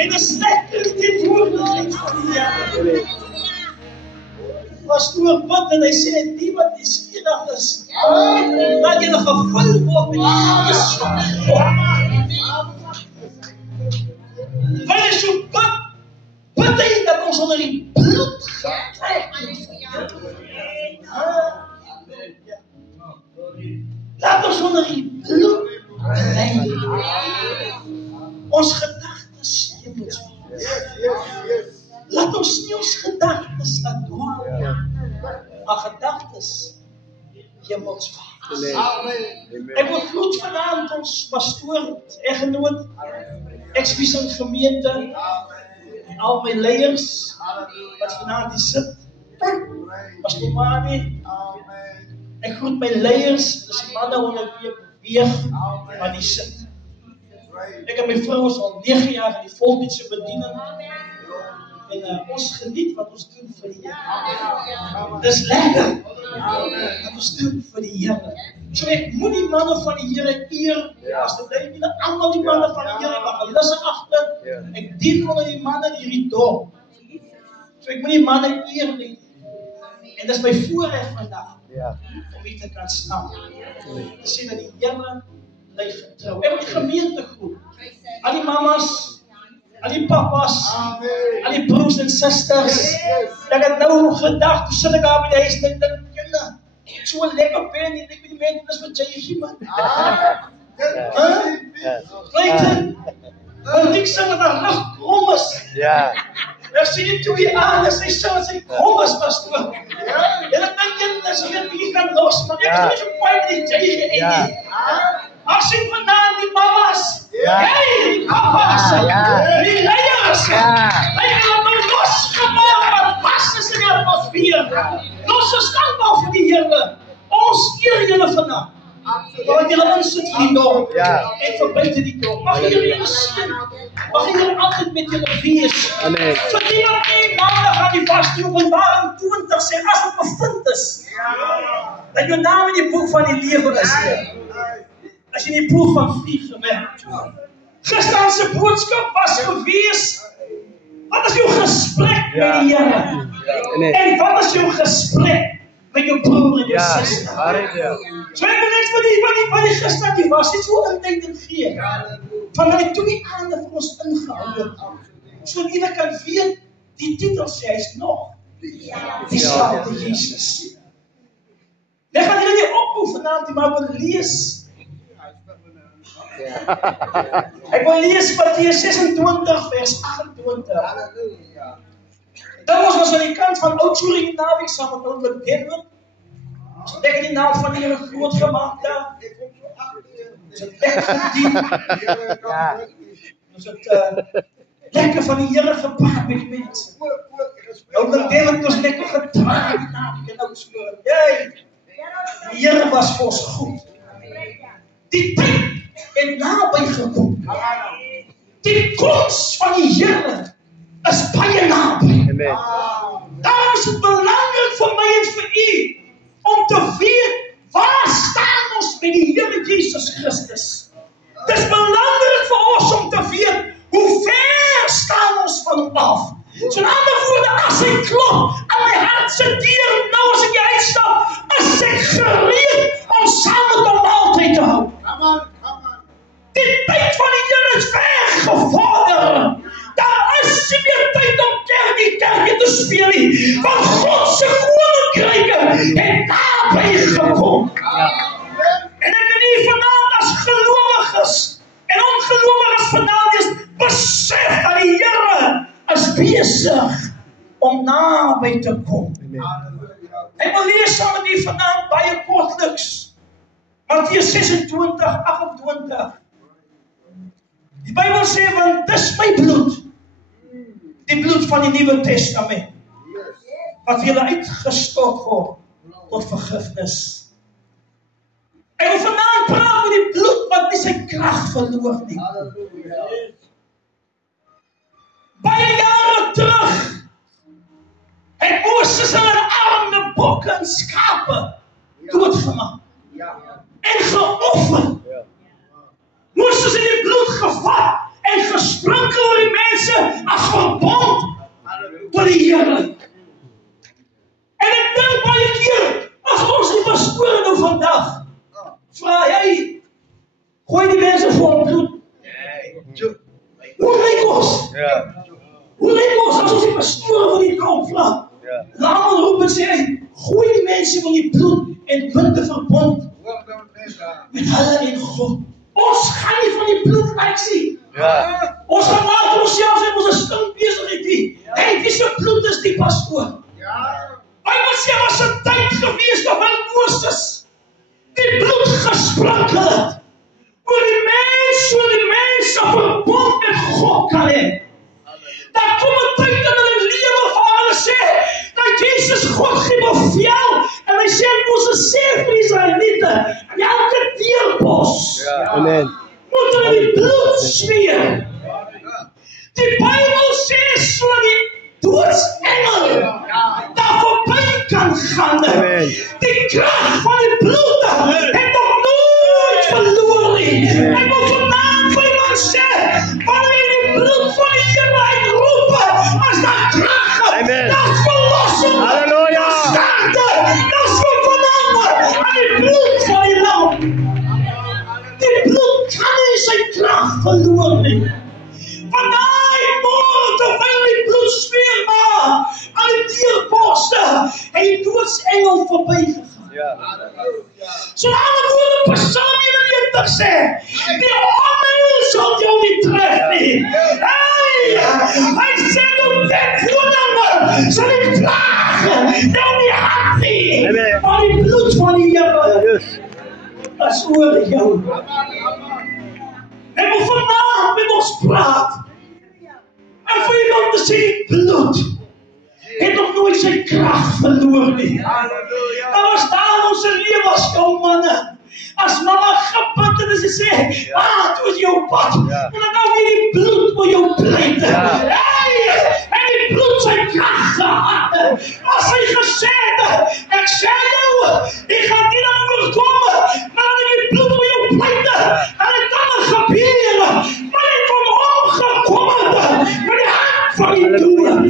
En is lekker die teenwoordigheid van die Here. Pastoor bid en hy sê, die wat nuuskierig is, dat julle gevul word met die Gees van God. Wanneer so bid hy dat ons onder die bloed getrek word. Laat ons onder die bloed lei. Ons gedagtes hemels. Laat ons nie ons gedagtes laat dwaal. Maar gedagtes hemels. Ek wil groet vanaand ons pastoor, eggenoot, ex-visie gemeente, en al my leiers wat vanaand hier sit. Pastoor Mani, ek groet my leiers, dis die manne onder wie ek beweeg, maar die sit. Ek en my vrou is al 9 jaar in die voldienste bediening. En ons geniet wat ons doen vir die Here. Dis lekker wat ons doen vir die Here. So ek moet die manne van die Here eer. As dit bly nie almal die manne van die Here, maar hulle is agter. Ek dien onder die manne in hierdie dorp. So ek moet die manne eer nie. En dis my voorreg vandag om hier te kan staan. Te sê dat die Here bly getrou. Ek moet die gemeente groet. Al die mamas, al die papas, al die broers en susters. Ek het nou gedag, toe sit ek daar by die huis, en ek dink, so lekker pen, en ek weet die mense, dis wat jy gee, man. Want ek sê dat daar nog krom is. Ek sê nie toe hier aan, en sy sê, wat sy krom is, pastoor. En ek dink, as jy het hier kan los, maar ek is nie so kwaai met die jy gee. Ek sien vandaan die mamas, die papas, die leiers, hy het nou losgemaak wat pas is in die atmosfeer. Ons is dankbaar vir die Here. Ons eer julle vandag. Want julle insit hier dorp en verbuiten die dorp. Mag die Here julle seën. Mag die Here altyd met julle wees. Vir die wat nie maandag aan die vaste Openbaring 20 sê, as het bevind is, dat jou naam in die boek van die lewe is. As jy in die proef van vlieg gewerkt. Gister se boodskap was gewees, wat is jou gesprek met die Here? En wat is jou gesprek met jou broer en jou suster? So ek wil net wat die gister die was, net so inleiding gee, van wat die 2 aande vir ons ingehou het, so dat jy kan weet, die titel sê, hy is nog dieselfde Jesus. Ek gaan julle nie ophou vanaand, maar ek wil lees. Ek wil lees Matteus 26 vers 28. Dan was aan die kant van Oud-Zurich naweek saam met Oudlik Denver. So ek het die naam van die Here groot gemaak daar. Dis het lekker verdien. Dis het lekker van die Here gepraat met die mense. Oudlik Denver het ons lekker gedraai die naweek en Oud-Zurich. Die Here was vir ons goed. Die tyd en naby gekom. Die koms van die Here is baie naby. Daarom is het belangrik vir my en vir u om te weet waar staan ons met die Here Jesus Christus. Het is belangrik vir ons om te weet hoe ver staan ons van hom af. So in ander woorde, as ek klop aan my hart se deur nou as ek uitstap, is ek gereed om saam met hom altyd te hou. Die tyd van die Here is ver gevorder. Daar is nie meer tyd om kerkie te speel nie. Want God se koninkryke het naby gekom. En ek wil hier vanaand as gelowiges en ongelowiges vanaand is besef dat die Here is besig om naby te kom. Ek wil lees saam met u vanaand baie kortliks. Matteus 26, 28. Die Bybel sê, want dis my bloed, die bloed van die Nuwe Testament, wat vir julle uitgestort word tot vergifnis. Ek wil vanaand praat oor die bloed wat nie sy krag verloor nie. Baie jare terug het Moses hulle arme bokke en skape doodgemaak en geoffer. Moses het die bloed gevat en gesprinkel oor die mense verbond met die Here. En ek dink baie keer, as ons die pastoor nou vandag vra, hy, gooi die mense vol bloed. Hoe lyk ons? Hoe lyk ons as ons die pastoor van die kamp vra? Laat roep en sê, gooi die mense van die bloed en bind 'n verbond met hulle en God. Ons gaan nie van die bloed lyk sien. Ons gaan laat onsself en ons stink besigheid nie. Hey, wie se bloed is die pastoor? Bybel sê was 'n tyd gewees waar Moses die bloed gesprinkel het. Oor die mense verbond met God kan hê. Daar kom 'n tyd in hulle lewe waar hulle sê, dat Jesus God gee bevel, en hy sê, Moses sê vir Israeliete, en elke deurpos, moet hulle die bloed smeer. Die Bybel sê, so die doodsengel daar voorbij kan gaan. Die krag van die bloed het nog nooit verloor nie. Ek wil vanavond vir iemand sê, wanneer jy die bloed van die Here uitroep, as daar krag, daar is verlossing, daar is sterkte, daar is vervandering aan die bloed van die lam. Die bloed kan nie sy krag verloor nie. Vandaag môre, terwyl die bloed smeer aan die deurposte, en die doodsengel verby gegaan. So aan die woorde Psalm 91 sê, die onheil sal jou nie tref nie. Hy sê, jou dekwoning sal nie plaag jou nie hand nie. Maar die bloed van die Here is oor jou. En vandaag met ons praat. En vir iemand te sê, die bloed het nog nooit sy krag verloor nie. Daar was daar ons lewe as jou manne. As mama gebid en sy sê, toe is jou pad. En dan hou jy die bloed oor jou pleit. En die bloed sy krag gehad. As hy gesê het, ek sê jou, ek gaan nie dan oorkom, maar dan die bloed oor jou pleit. En het dan gebeur, maar het van hom gekom met die hand van die dood.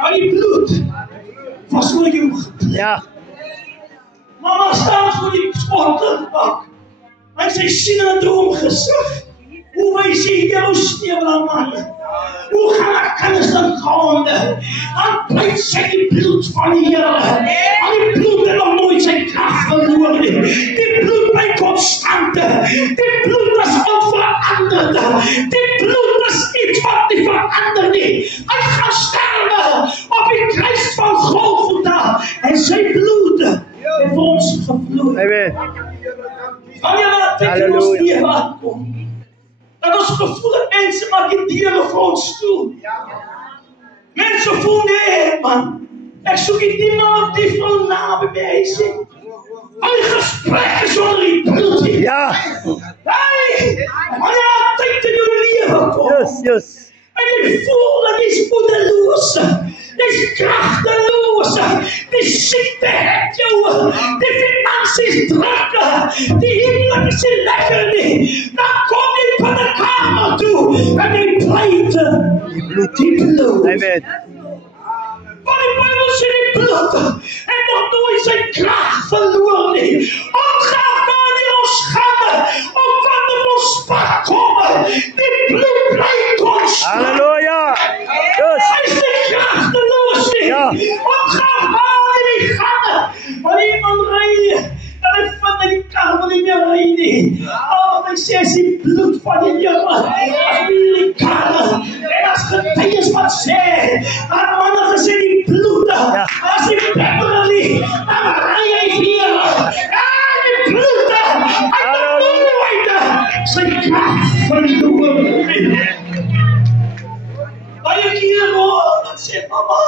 Maar die bloed was oor jou gepleit. Mama staan voor die sportbak. En sy sien in 'n droomgesig. Hoe wys jy jou stewige man? Hoe gaan haar kinders dan gaande? Dan pleit sy die bloed van die Here. En die bloed het nog nooit sy krag verloor nie. Die bloed bly konstante. Die bloed is onveranderd. Die bloed is iets wat nie verander nie. Hy gaan sterwe op die kruis van Golgotha. En sy bloed het vir ons gevloei. Wanneer wat dit in ons lewe aankom, dat ons gevoel dat mense maak die diere vir ons toe. Mense voel nee, man. Ek soek iemand die vrou naby by my sien. Al die gesprekke sonder die bloed. Wanneer wat tyd in jou lewe kom. En jy voel dat jy is moedeloos. Dis kragteloos. Die siekte het jou. Die finansies druk. Die huwelik is nie lekker nie. Dan kom jy van die kamer toe en jy pleit die bloed. Amen. Want die Bybel sê die bloed het nog nooit sy krag verloor nie. Ongeag wanneer ons gaan, of wat op ons pad kom, die bloed bly konstant. Halleluja. Hy is nie kragteloos nie. Ongeag wanneer jy gaan, wanneer iemand ry, en hy vind in die kar wat nie meer ry nie. Hy sê as die bloed van die Here as die kar, en as getuies wat sê, aan manne gesê die bloed, as die pepperie, dan ry hy weer. Die bloed, hy kan nooit sy krag verloor nie. Baie keer hoor, dan sê mama,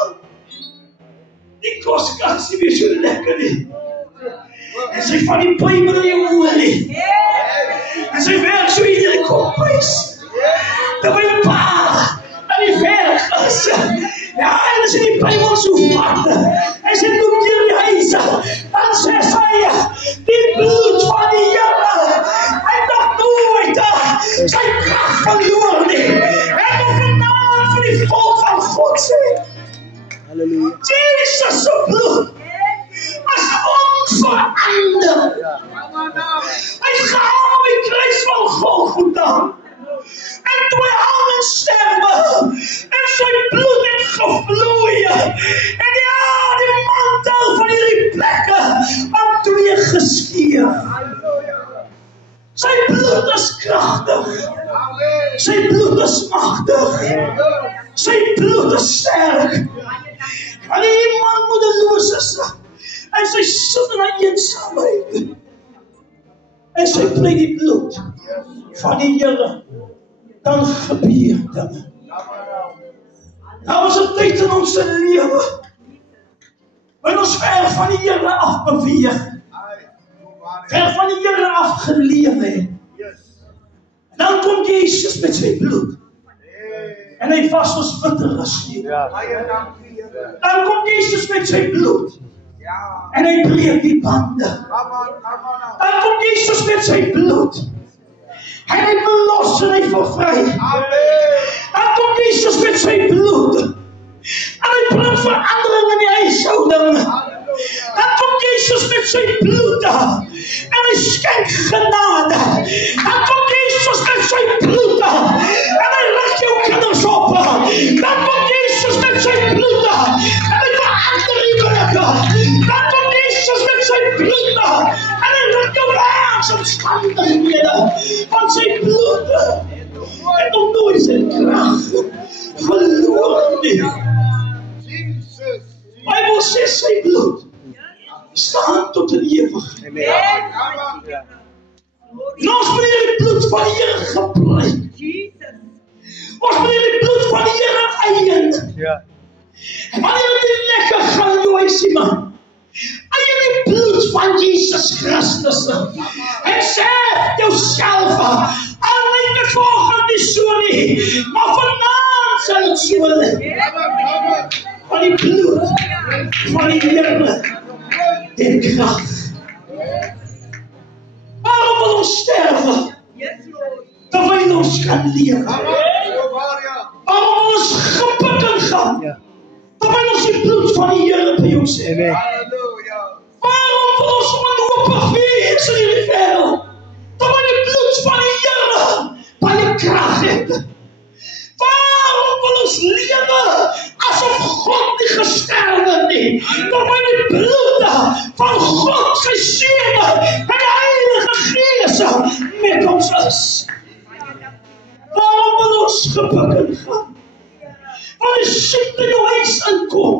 die koskas nie meer so lekker nie. En sy van die Bybel in die oor nie. En sy werk so in die kophuis. Terwyl pa aan die werk is. En as die Bybel so vat. En sy loop deur die huis. Dan sê sy, die bloed van die Here. Hy het nog nooit sy krag verloor nie. En nog vanavond vir sê. Halleluja. Jesus se bloed is onverander. Hy het gehang op die kruis van Golgotha. En toe hy hang en sterwe, en sy bloed het gevloei. En ja, die mantel van hierdie plekke aan twee geskeur. Sy bloed is kragtig. Sy bloed is magtig. Sy bloed is sterk. En die man moedeloos is, en sy sit in haar eensaamheid. En sy pleit die bloed van die Here. Dan gebeur dinge. Nou is 'n tyd in ons lewe wanneer ons ver van die Here af beweeg. Ver van die Here af geleef het. En dan kom Jesus met sy bloed. En hy was ons witter as sneeu. Dan kom Jesus met sy bloed. En hy breek die bande. Dan kom Jesus met sy bloed. En hy verlos en hy vervry. Dan kom Jesus met sy bloed. En hy bring verandering in die huishouding. Dan kom Jesus met sy bloed. En hy skenk genade. Dan kom Jesus met sy bloed. En hy rig jou kinders op. Dan kom Jesus met sy bloed. En hy verander die werke. Dan kom Jesus met sy bloed. En hy rig jou omstandighede van sy bloed. En nog nooit sy krag verloor nie. Bybel sê sy bloed staan tot in ewigheid. En ons moet die bloed van die Here gebruik. Ons moet die bloed van die Here eien. En wanneer die lekker gaan in jou huisie man, eien die bloed van Jesus Christus. En sê jouself, al lyk dit volgend nie so nie, maar vanaand sal het so lyk. Van die bloed van die Here het krag. Waarom wil ons sterwe? Terwyl ons kan leef. Waarom wil ons gepik gaan? Terwyl ons die bloed van die Here by ons het. Waarom wil ons onhoopig wees in hierdie wêreld? Terwyl die bloed van die Here baie krag het. Waarom wil ons lewe asof God nie gesterwe nie? Terwyl die bloed van God sy seun en die Heilige Gees met ons is. Waarom wil ons gepik gaan? Wanneer siekte in jou huis inkom,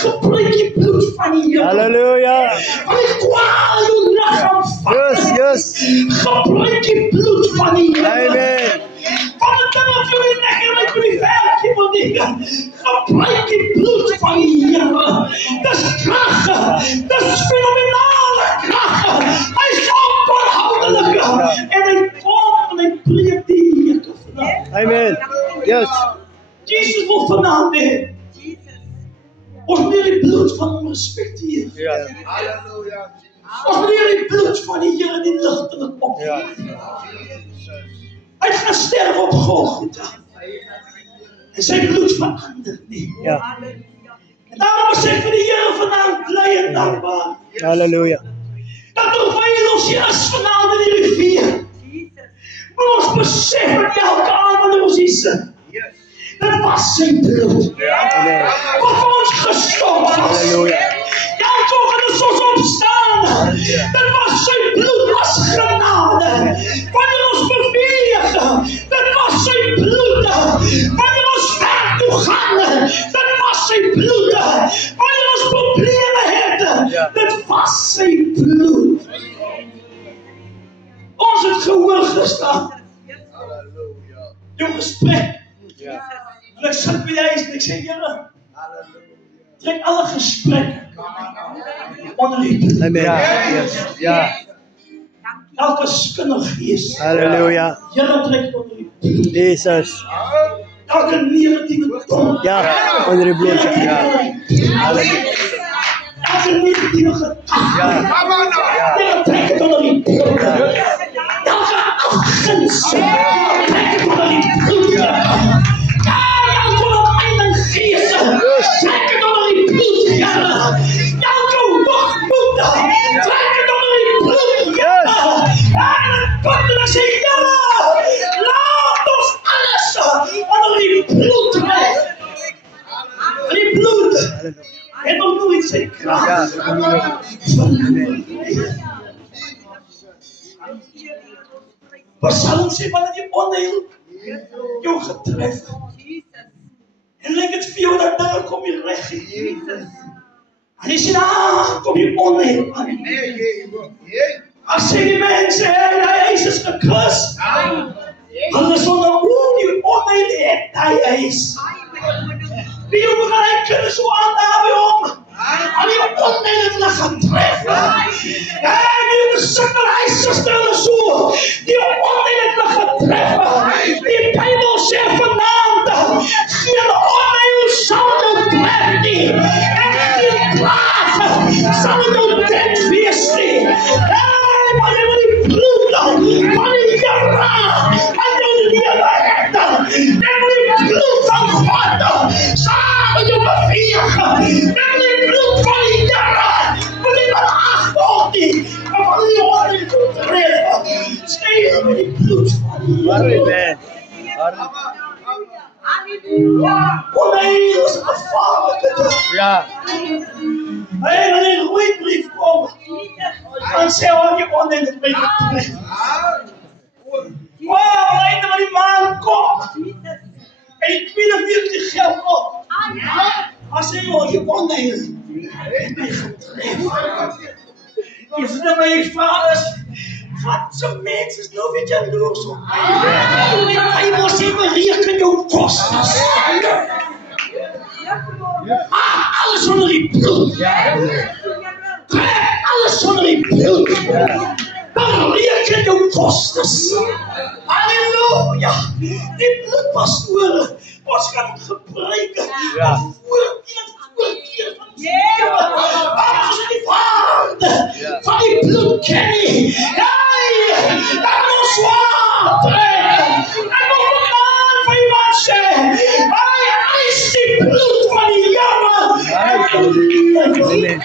gebruik die bloed van die Here. Halleluja. Wanneer kwaal jou liggaam vat, gebruik die bloed van die Here. Amen. Wanneer dinge vir die lekker met die werkie wil nie, gebruik die bloed van die Here. Dis krag, dis fenomenale krag. Hy is onophoudelijk en hy kom en hy breek die hekke vanaf. Amen. Yes. Jesus wil vanaand hê. Ons moet die bloed van hom respekteer. Ons moet die bloed van die Here in die ligtelik opneem. Hy het gesterf op Golgotha. En sy bloed verander nie. En daarom sê ek vir die Here vanaand bly en dankbaar. Halleluja. Dat terwyl ons hier is vanaand in die rivier, moet ons besef dat elke aand wanneer ons hier sit, dit was sy bloed. Wat vir ons gestop was. Halleluja. Elke oggend as ons opstaan, dit was sy bloed as genade. Wanneer ons beweeg, dit was sy bloed. Wanneer ons werk toe gaan, dit was sy bloed. Wanneer ons probleme het, dit was sy bloed. Ons het gehoor gestaan. Jou gesprek. En ek sit by die huis en ek sê, Here, trek alle gesprekke onder die bloed. Amen. Ja. Elke skindergees. Halleluja. Here, trek onder die bloed. Jesus. Elke negatieve dom. Ja, onder die bloed. Ja. Halleluja. Elke negatieve gedagte. Here, trek het onder die bloed. Elke afguns. Trek het onder die bloed. Het nog nooit zijn kracht. Psalm sê wanneer die onheil jou getref. En lyk dit vir jou dat dinge kom hier reg. En jy sê, kom hier onheil aan. As sê die mense, hy is gekus. Hulle sê, die onheil het hy is. Wie jou begrijp kunnen zo aan daar bij om. Al die onheil het hulle getref. Die besukkel, hy sister hulle so. Die onheil het hulle getref. Die Bijbel sê vanaand, geen onheil sal jou tref nie. En geen plaag sal jou dit wees nie. Maar jy wil die bloed van die Here aan jou lewe hê. Jy wil die bloed van God saam met jou beweeg. Jy wil die bloed van die Here wil nie wat agword nie. Maar van die onheil toe tref. Skryf met die bloed van die Here. Onheil is gevaarlike ding. Ja. Hy wil in 'n goeie brief kom. En sê die onheil het my getref. Wow, einde van die maand kom. En die 42 geld op. As hy die onheil het my getref. Die vrienden van je vaders, wat zo'n mens is nou weer jaloers op. Die Bijbel sê bereken jou kostes. Alles onder die bloed. Alles onder die bloed. Bereken jou kostes. Halleluja. Die bloedpastoren, ons gaan het gebruiken. Voorkeer van die als we die waarde van die bloed kennen. Dat moet zwaar trekken. Dat moet begaan van iemand zeggen. Hij is die bloed van die Here. Amen.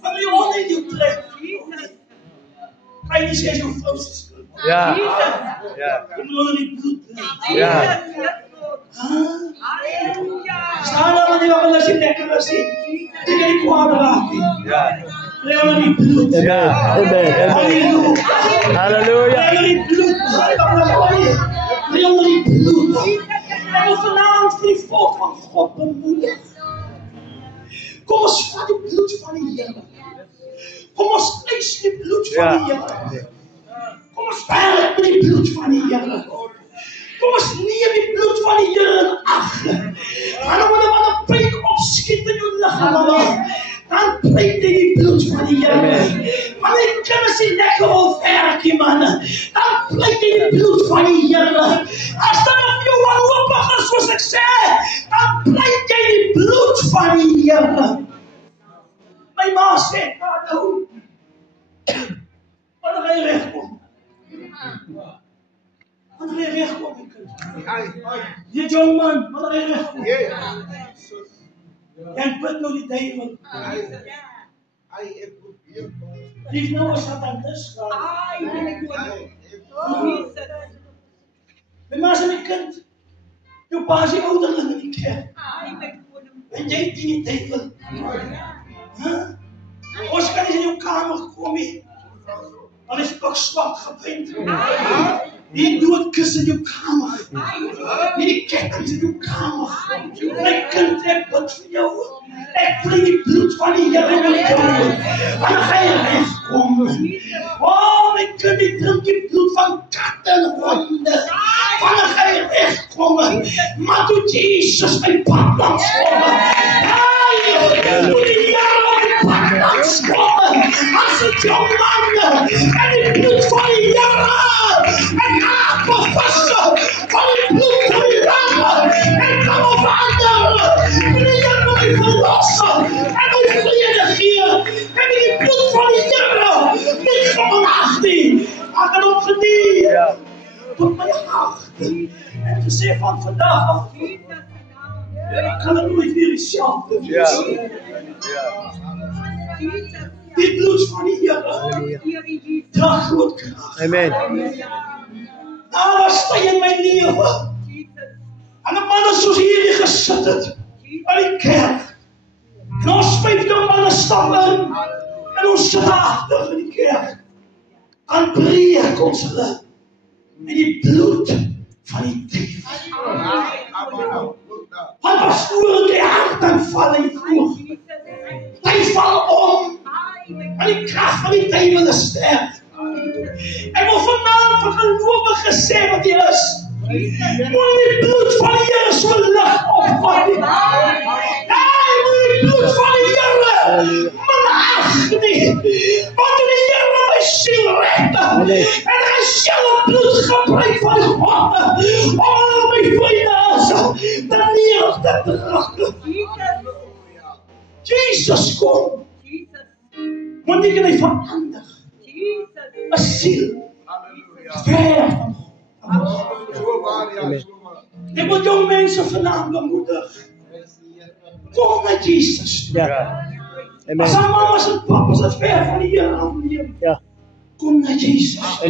Van die onheil die trekt. Ga je niet zeggen zo'n vrouw is schuld. Ja. Je moet onder die bloed leggen. Ja. Staan dan wanneer we als je lekker ziet. Die kan niet kwaad raken. Ja. Leg onder die bloed. Ja. Amen. Halleluja. Halleluja. Leg onder die bloed. Leg onder die bloed. En we vanavond voor die volk van God bemoedigen. Kom eens van die bloed van die Here. Kom ons lees die bloed van die Here. Kom ons werk met die bloed van die Here. Kom ons neem die bloed van die Here in ag. En dan wanneer wat 'n preek opskiet in jou liggaam, dan preek jy die bloed van die Here. Wanneer jy kinders nie lekker wil werk, man, dan preek jy die bloed van die Here. As dan op jou wanhoopig is, soos ek sê, dan preek jy die bloed van die Here. My ma sê, nou, wanneer hy regkom. Wanneer hy regkom, my kind. Die jong man, wanneer hy regkom. En bid nou die duivel. Die is nou een satanist. My ma sê, my kind, jou pa is die ouderling in die kerk. En jy dien die duivel. Ons kan nie in jou kamer kom nie. Al is pak swart geprint. Die doodkus in jou kamer. Die kettings in jou kamer. My kind, ek bid vir jou. Ek bring die bloed van die Here in jou. Wanneer ga jy regkom? My kind, ek drink die bloed van katte en honde. Wanneer ga jy regkom? Maar toe Jesus my pad langs kom. Toe die Here my pad langs kom. As het jou man en die bloed van die Here. En apenvassen van die bloed van die Here. En kom op ander. En die Here my verlossen. En my vrede gee. En die bloed van die Here. Niet van mijn hart nie. Maar kan opgediend. Tot my hart. En gesê van vandag af. Kan het nooit weer hetzelfde wees. Die bloed van die Here. Dra groot krag. Amen. Daar was jy in my lewe. En soos hierdie gesit het aan die kerk. En ons 5 jong manne stap in. En ons sit agter in die kerk. Dan breek ons hulle met die bloed van die duiwel. Want pastoor die hart dan val hy voor. Hy val om. En die krag van die duiwel is sterk. Ek wil vanaand vir gelowiges gesê wat jy is. Moet die bloed van die Here so lig opvat. Moet die bloed van die Here minag nie. Want die Here my siel red. En hy sal bloed gebruik van God om my vriende te neer te druk. Jesus kom. Want nie kan hy verander. 'n siel. Ver van God. Ek wil jong mense vanaand bemoedig. Kom na Jesus. As haar mamas en papas het ver van die Here afneem. Kom na Jesus.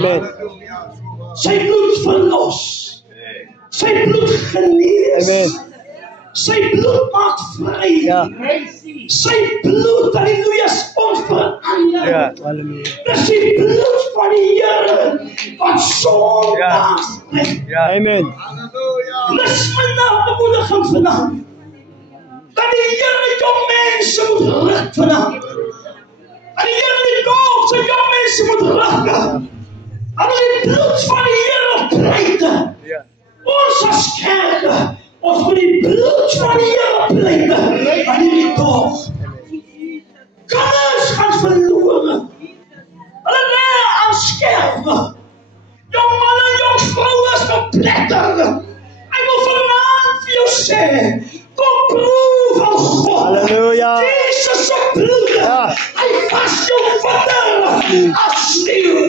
Sy bloed verlos. Sy bloed genees. Sy bloed maak vry. Sy bloed, halleluja, is onverander. Dis die bloed van die Here wat sondags red. Amen. Dis my bemoediging vanaand. Dat die Here jong mense moet rig vanaand. Dat die Here die koop sy jong mense moet rig. Dat die bloed van die Here pleit. Ons as kerk, ons moet die bloed van die Here pleit. Dat die koop. Kinders gaan verloren. Hulle lê aan skerwe. Jong mannen en jong vrouwen is verpletter. Ek wil vanaand vir jou sê, kom proef van God. Halleluja. Jesus se bloed. Hy was jou vader as sneeuw.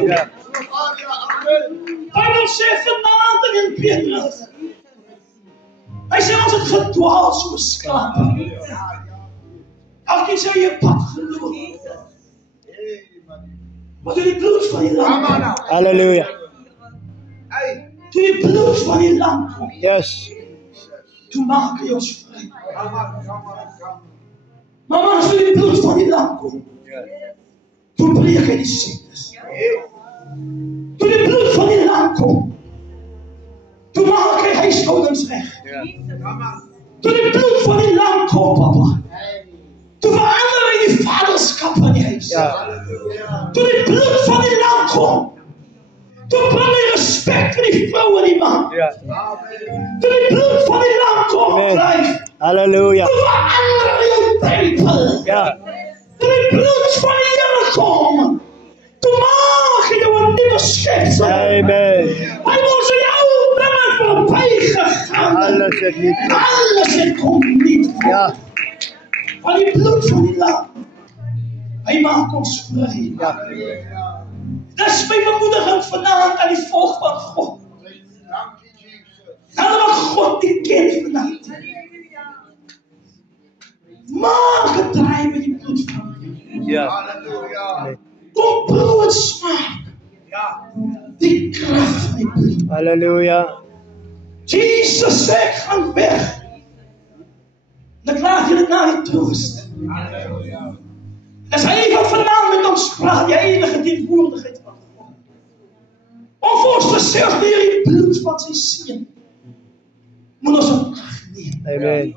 Bybel sê vanaand in Petrus. Hy sê ons het gedwaal soos skape. Elkeen sê jy pad geloop. Maar toe die bloed van die lam kom. Halleluja. Toe die bloed van die lam kom. Yes. Toe maak hy ons vry. Maar as toe die bloed van die lam kom. Toe breek hy die siektes. Toe die bloed van die lam kom. Toe maak hy huishoudings reg. Toe die bloed van die lam kom, papa. Toe verander hy die vaderskap van die huis. Toe die bloed van die lam kom. Toe bring hy respect vir die vrou en die man. Toe die bloed van die lam kom, blijf. Halleluja. Toe verander hy jou tempel. Toe die bloed van die Here kom. Toe maak hy jou 'n nuwe skepsel. Amen. Hy was in jou dinge verby gegaan. Alles het niet. Alles het kom niet. Van die bloed van die lam. Hy maak ons vry. Dis my bemoediging vanaand aan die volk van God. Hulle wat God nie ken vanaand. Maak 'n draai met die bloed van die kom brood smaak. Die krag van die bloed. Halleluja. Jesus sê ek gaan weg. Dan laat jy dit na die troost. As hy van vanaand met ons praat, die heilige teenwoordigheid van God. Om vir ons te sê, as die die bloed van sy seun, moet ons op ag neem. Amen.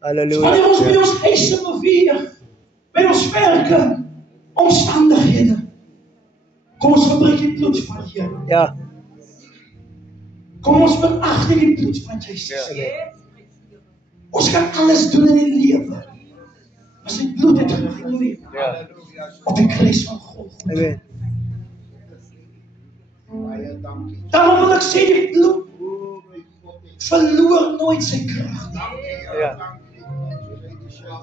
Halleluja. Wanneer ons by ons huise beweeg, by ons werke, omstandighede, kom ons gebruik die bloed van die Here. Kom ons beag die bloed van Jesus. Ons kan alles doen in die lewe. Maar sy bloed het gevloei op die kruis van God. Amen. Daarom wil ek sê die bloed verloor nooit sy krag nie.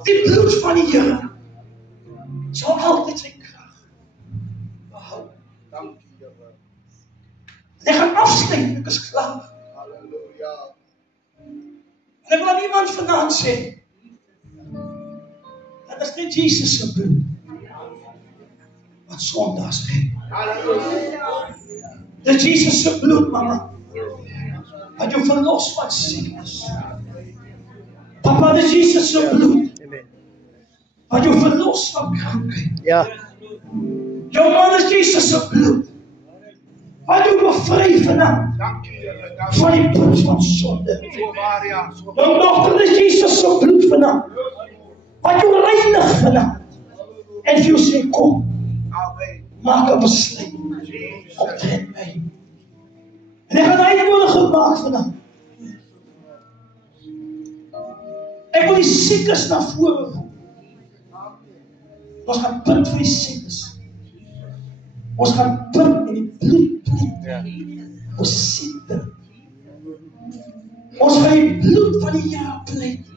Die bloed van die Here sal altyd sy krag behou. En ek gaan afsluit, ek is klaar. En ek wil aan iemand vanaand sê, dat is net Jesus se bloed wat sondags red. Dit is Jesus se bloed, mama, wat jou verlos van siektes. Papa, dis Jesus se bloed Amen. wat jou verlos van krankheid. Ja. Jou man is Jesus se bloed wat jou bevry vanaf van die punt van sonde. Jou dogter is Jesus se bloed vanaf wat jou reinig vanaf en vir jou sê kom, maak 'n besluit omtrent my. En ek gaan uitnodiging maak vanaf. Ek wil die siekes na vore roep. Ons gaan bid vir die siekes. Ons gaan bid in die bloed. Ja. Ons siekte. Ons gaan die bloed van die Here pleit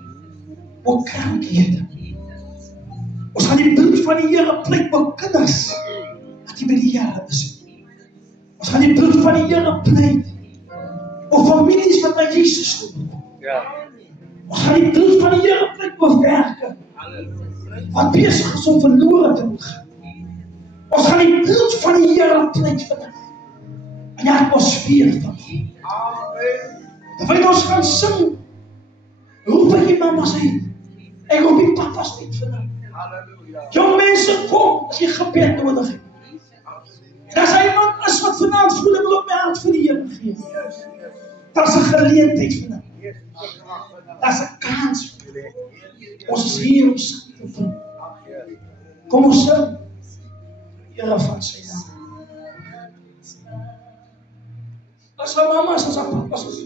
oor krankhede. Ons gaan die bloed van die Here pleit oor kinders wat die by die Here is. Ons gaan die bloed van die Here pleit oor families wat na Jesus toe. Ja. Ons gaan die bloed van die Here pleit oor werke wat besig is om verlore te gaan. Ons gaan die bloed van die Here pleit vandag in die atmosfeer van hom. Terwyl ons gaan sing, roep ek die mamas uit. Ek roep die papas uit vandag. Jong mense, kom as jy gebed nodig het. En as hy iemand is wat vanaand voel, ek wil op my hart vir die Here gee. Daar's 'n geleentheid vandag. Daar's 'n kans. Ons is hier om saam te bid. Kom ons sing. Here van sy naam. As my mamas, as my papas,